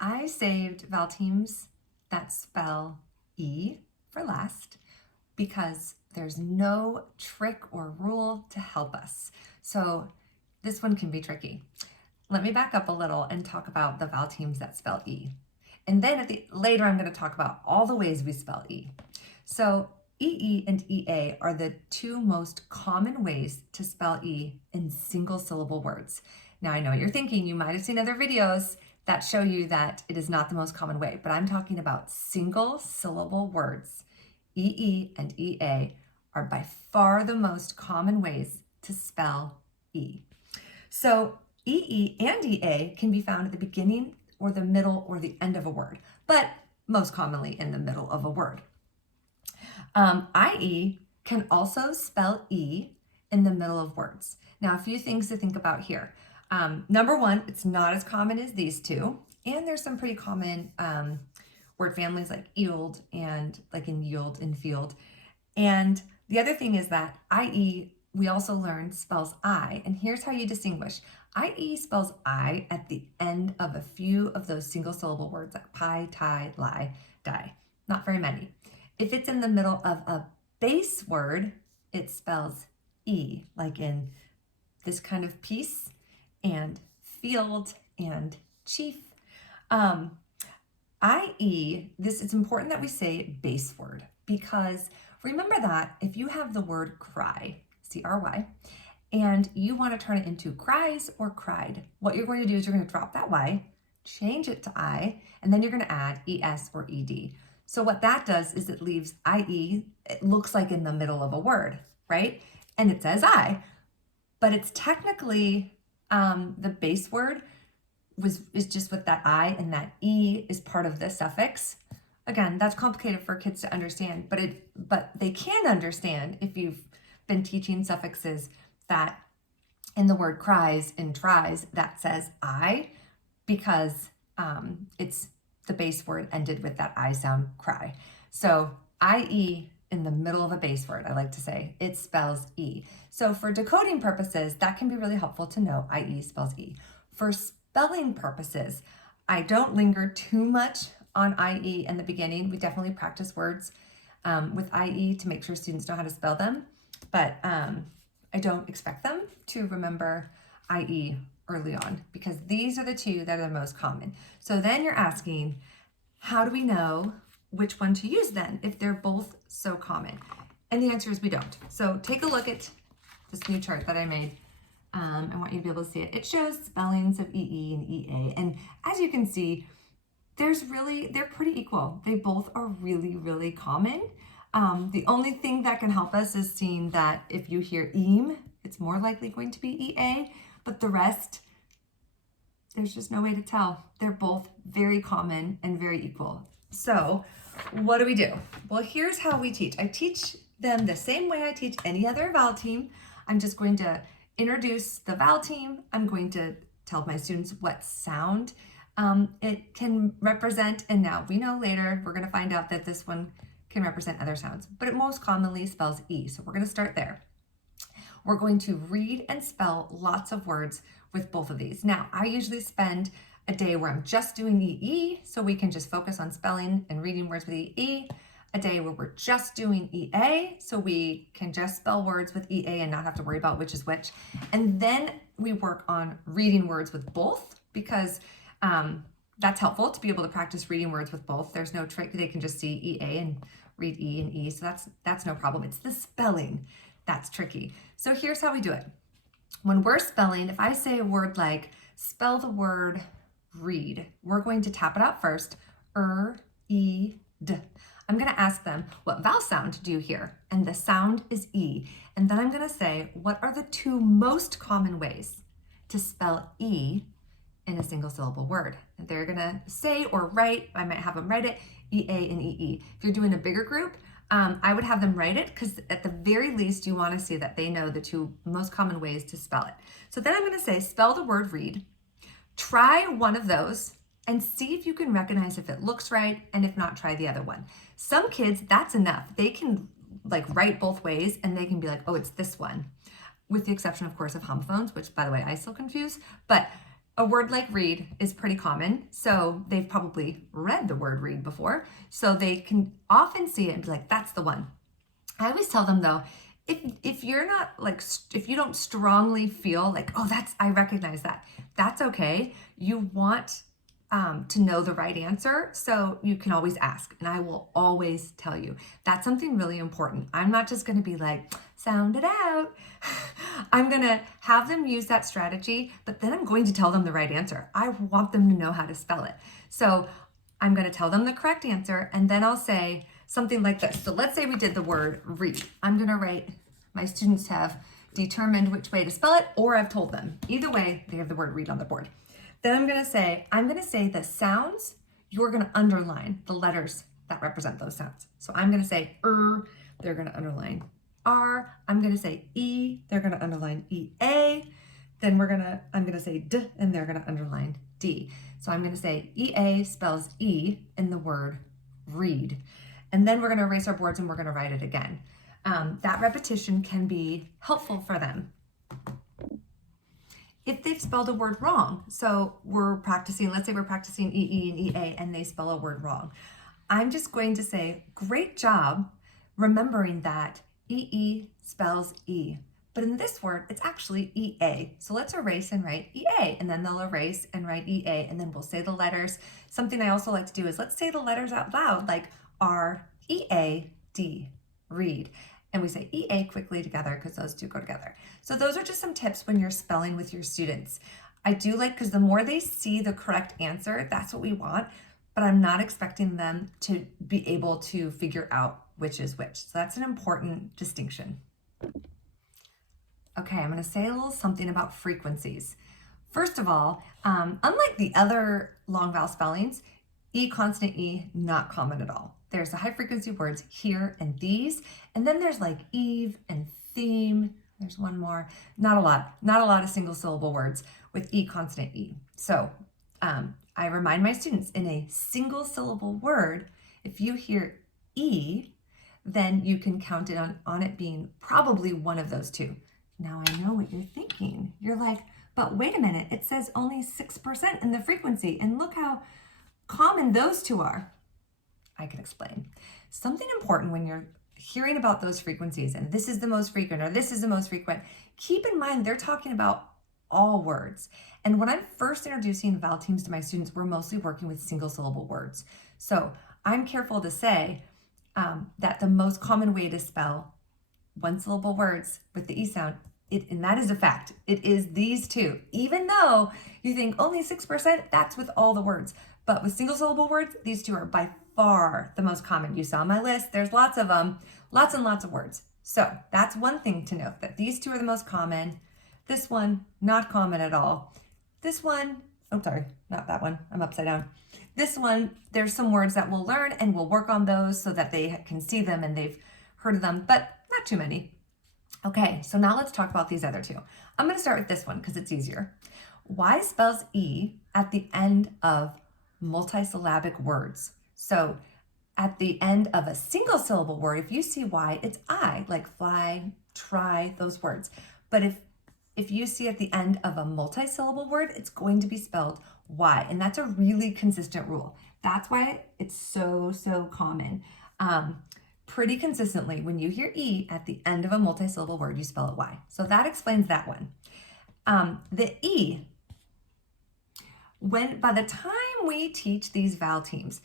I saved vowel teams that spell E for last because there's no trick or rule to help us. So this one can be tricky. Let me back up a little and talk about the vowel teams that spell E. And then later I'm going to talk about all the ways we spell E. So EE and EA are the two most common ways to spell E in single syllable words. Now I know what you're thinking, you might have seen other videos that show you that it is not the most common way, but I'm talking about single syllable words. EE and EA are by far the most common ways to spell E. So EE and EA can be found at the beginning or the middle or the end of a word, but most commonly in the middle of a word. IE can also spell E in the middle of words. Now, a few things to think about here. Number one, it's not as common as these two, and there's some pretty common word families like yield and like in yield and field. And the other thing is that IE, we also learned, spells I, and here's how you distinguish. IE spells I at the end of a few of those single syllable words like pie, tie, lie, die. Not very many. If it's in the middle of a base word, it spells E, like in this kind of piece and field and chief. IE, it's important that we say base word because remember that if you have the word cry, C-R-Y, and you want to turn it into cries or cried, what you're going to do is you're going to drop that Y, change it to I, and then you're going to add ES or ED. So what that does is it leaves IE, it looks like in the middle of a word, right? And it says I, but it's technically the base word is just with that I, and that E is part of the suffix. Again, that's complicated for kids to understand, but they can understand if you've been teaching suffixes that in the word cries and tries that says I because it's the base word ended with that I sound, cry. So IE in the middle of a base word, I like to say, it spells E. So for decoding purposes, that can be really helpful to know IE spells E. For spelling purposes, I don't linger too much on IE in the beginning. We definitely practice words with IE to make sure students know how to spell them, but I don't expect them to remember IE early on because these are the two that are the most common. So then you're asking, how do we know which one to use then if they're both so common? And the answer is we don't. So take a look at this new chart that I made. I want you to be able to see it. It shows spellings of EE and EA. And as you can see, they're pretty equal. They both are really, really common. The only thing that can help us is seeing that if you hear eam, it's more likely going to be EA, but the rest, there's just no way to tell. They're both very common and very equal. So what do? Well, here's how we teach. I teach them the same way I teach any other vowel team. I'm just going to introduce the vowel team. I'm going to tell my students what sound it can represent. And now we know later, we're going to find out that this one can represent other sounds, but it most commonly spells E. So we're going to start there. We're going to read and spell lots of words with both of these. Now, I usually spend a day where I'm just doing EE, so we can just focus on spelling and reading words with EE. A day where we're just doing EA, so we can just spell words with EA and not have to worry about which is which. And then we work on reading words with both because that's helpful to be able to practice reading words with both. There's no trick. They can just see EA and read E and E, so that's no problem. It's the spelling that's tricky. So here's how we do it. When we're spelling, if I say a word like spell the word read, we're going to tap it out first, E, D. I'm going to ask them, what vowel sound do you hear? And the sound is E. And then I'm going to say, what are the two most common ways to spell E in a single syllable word? And they're going to say or write, I might have them write it, EA and EE. If you're doing a bigger group, I would have them write it because at the very least you want to see that they know the two most common ways to spell it. So then I'm going to say, spell the word read. Try one of those and see if you can recognize if it looks right, and if not, try the other one. Some kids, that's enough. They can like write both ways and they can be like, oh, it's this one. With the exception, of course, of homophones, which by the way, I still confuse, but A word like read is pretty common. So they've probably read the word read before. So they can often see it and be like, that's the one. I always tell them though, if you're not like, if you don't strongly feel like, oh, I recognize that, that's okay. You want to know the right answer. So you can always ask, and I will always tell you. That's something really important. I'm not just going to be like, sound it out. I'm going to have them use that strategy, but then I'm going to tell them the right answer. I want them to know how to spell it. So I'm going to tell them the correct answer, and then I'll say something like this. So let's say we did the word read. I'm going to write, my students have determined which way to spell it, or I've told them. Either way, they have the word read on the board. Then I'm going to say the sounds, you're going to underline the letters that represent those sounds. So I'm going to say they're going to underline R. I'm going to say E, they're going to underline EA. Then I'm going to say D, and they're going to underline D. So I'm going to say EA spells E in the word read. And then we're going to erase our boards and we're going to write it again. That repetition can be helpful for them. If they've spelled a word wrong, so let's say we're practicing EE and EA and they spell a word wrong. I'm just going to say, great job remembering that EE spells E. But in this word, it's actually EA. So let's erase and write EA, and then they'll erase and write EA, and then we'll say the letters. Something I also like to do is let's say the letters out loud, like R-E-A-D, read. And we say EA quickly together because those two go together. So those are just some tips when you're spelling with your students. I do like, because the more they see the correct answer, that's what we want, but I'm not expecting them to be able to figure out which is which. So that's an important distinction. Okay, I'm going to say a little something about frequencies. First of all, unlike the other long vowel spellings, E consonant E, not common at all. There's the high frequency words here and these, and then there's like Eve and theme. There's one more. Not a lot of single syllable words with E consonant E. So I remind my students, in a single syllable word, if you hear E, then you can count it on it being probably one of those two. Now I know what you're thinking. You're like, but wait a minute, it says only 6% in the frequency, and look how common those two are. I can explain. Something important when you're hearing about those frequencies, and this is the most frequent or this is the most frequent, keep in mind they're talking about all words. And when I'm first introducing vowel teams to my students, we're mostly working with single syllable words. So I'm careful to say that the most common way to spell one syllable words with the E sound, and that is a fact, it is these two. Even though you think only 6%, that's with all the words. But with single syllable words, these two are by far the most common. You saw my list, there's lots of them, lots and lots of words. So that's one thing to note, that these two are the most common. This one, not common at all. This one, oh, sorry, not that one, I'm upside down. This one, there's some words that we'll learn and we'll work on those so that they can see them and they've heard of them, but not too many. Okay, so now let's talk about these other two. I'm going to start with this one because it's easier. Y spells E at the end of multisyllabic words. So at the end of a single syllable word, if you see Y, it's I, like fly, try, those words. But if you see at the end of a multisyllable word, it's going to be spelled Y, and that's a really consistent rule. That's why it's so common. Pretty consistently, when you hear E at the end of a multisyllable word, you spell it Y. So that explains that one. The E, by the time we teach these vowel teams,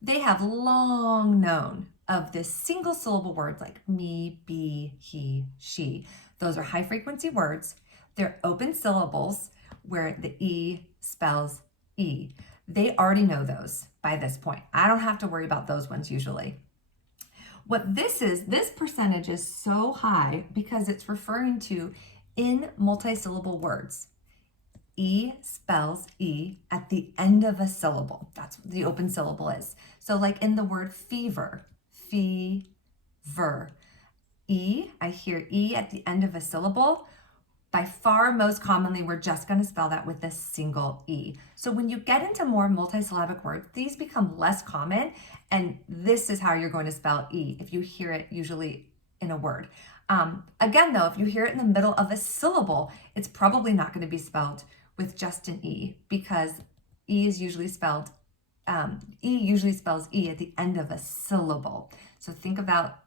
they have long known of this single syllable words like me, be, he, she. Those are high frequency words. They're open syllables where the E spells E. They already know those by this point. I don't have to worry about those ones usually. What this percentage is so high because it's referring to in multisyllable words. E spells E at the end of a syllable. That's what the open syllable is. So like in the word fever, fever. E, I hear E at the end of a syllable. By far, most commonly, we're just going to spell that with a single E. So when you get into more multisyllabic words, these become less common, and this is how you're going to spell E if you hear it usually in a word. Again, though, if you hear it in the middle of a syllable, it's probably not going to be spelled with just an E because E usually spells E at the end of a syllable. So think about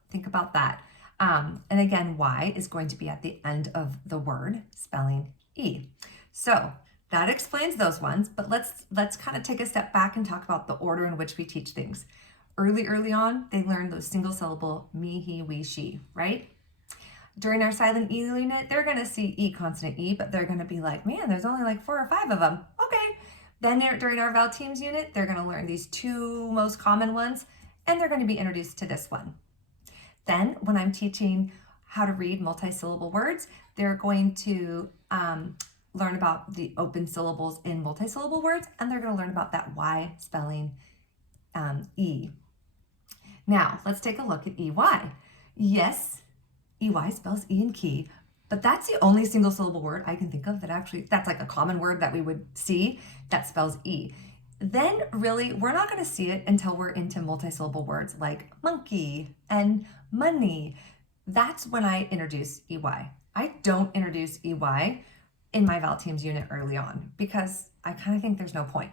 that. And again, Y is going to be at the end of the word, spelling E. So that explains those ones, but let's kind of take a step back and talk about the order in which we teach things. Early on, they learned those single syllable me, he, we, she, right? During our silent E unit, they're going to see E consonant E, but they're going to be like, man, there's only like 4 or 5 of them. Okay. Then during our vowel teams unit, they're going to learn these 2 most common ones, and they're going to be introduced to this one. Then when I'm teaching how to read multisyllable words, they're going to learn about the open syllables in multisyllable words, and they're going to learn about that Y spelling E. Now, let's take a look at EY. Yes, EY spells E in key, but that's the only single syllable word I can think of that's like a common word that we would see that spells E. Then really, we're not going to see it until we're into multisyllable words like monkey and money. That's when I introduce EY. I don't introduce EY in my vowel teams unit early on because I kind of think there's no point.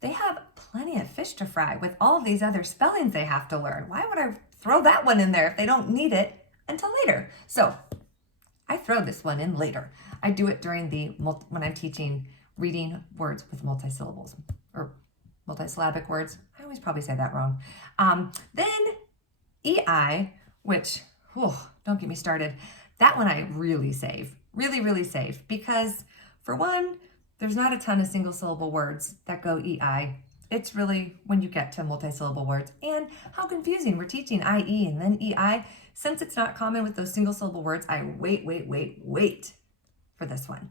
They have plenty of fish to fry with all of these other spellings they have to learn. Why would I throw that one in there if they don't need it until later? So I throw this one in later. I do it during when I'm teaching reading words with multisyllables or multisyllabic words. I always probably say that wrong. Then EI, which, don't get me started. That one I really save, really save, because for one, there's not a ton of single syllable words that go EI. It's really when you get to multisyllable words, and how confusing. We're teaching IE and then EI. Since it's not common with those single syllable words, I wait for this one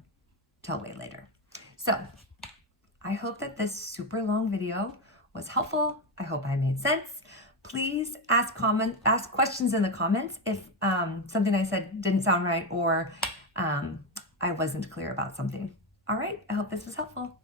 till way later. So I hope that this super long video was helpful. I hope I made sense. Please ask questions in the comments if something I said didn't sound right or I wasn't clear about something. All right, I hope this was helpful.